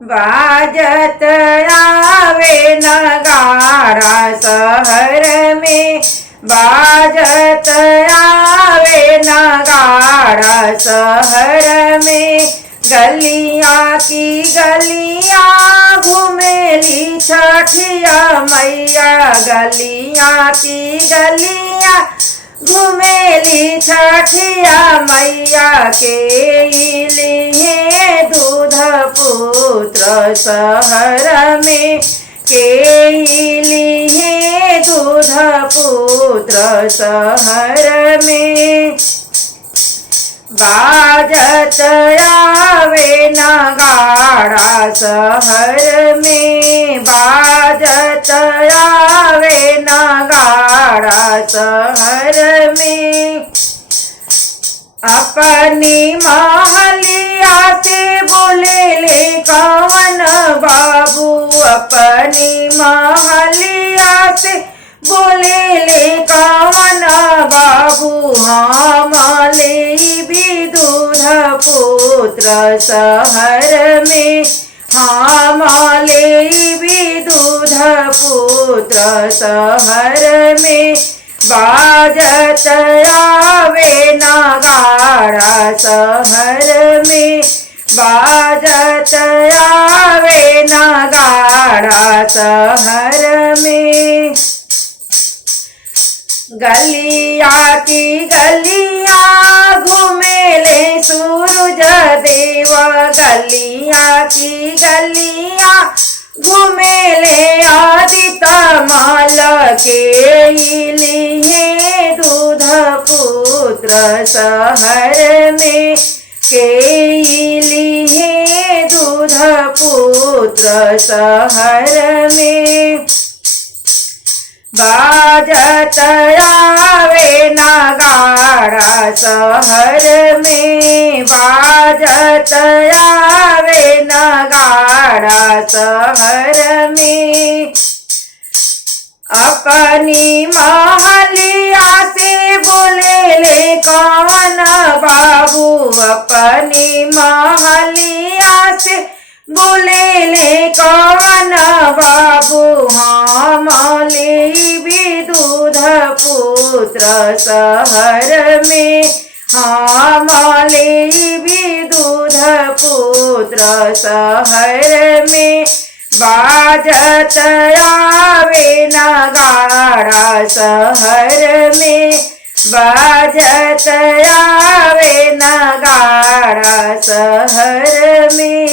बाजत आवे नगाड़ा शहर में, बाजत आवे नगाड़ा शहर में। गलियां की गलियां घूमेली छठिया मैया, गलियां की गलियां घूमेली छठिया मैया। के लिए दूध पुत्र शहर में, के लिए दूध पुत्र शहर में। बाजत आवे नगाड़ा शहर में, बाजत आवे नगाड़ा शहर में। अपनी महलिया से बोलेले कवन बाबू, अपनी महलिया से बोलेले कवन बाबू। हम लेबी दूध पुत्र शहर में, हम लेबी दूध पुत्र शहर में। बाजत आवे नगाड़ा शहर में, बाजत आवे नगाड़ा शहर में। गलियां की गलियां घूमेले सूरज देव, गलियां की गलियां घूमेले आदित्य माल। के लिए दूध पुत्र शहर में, के लिए दूध पुत्र शहर में। बाजत आवे नगाड़ा शहर में, बाजत आवे नगाड़ा शहर में। अपनी महलिया से बोलेले कवन बाबू, अपनी महलिया से बोलेले कवन बाबू। हम लेबी दूध पुत्र शहर में, हम लेबी दूध पुत्र शहर में। बाजत आवे नगाड़ा शहर में, बाजत आवे नगाड़ा शहर में।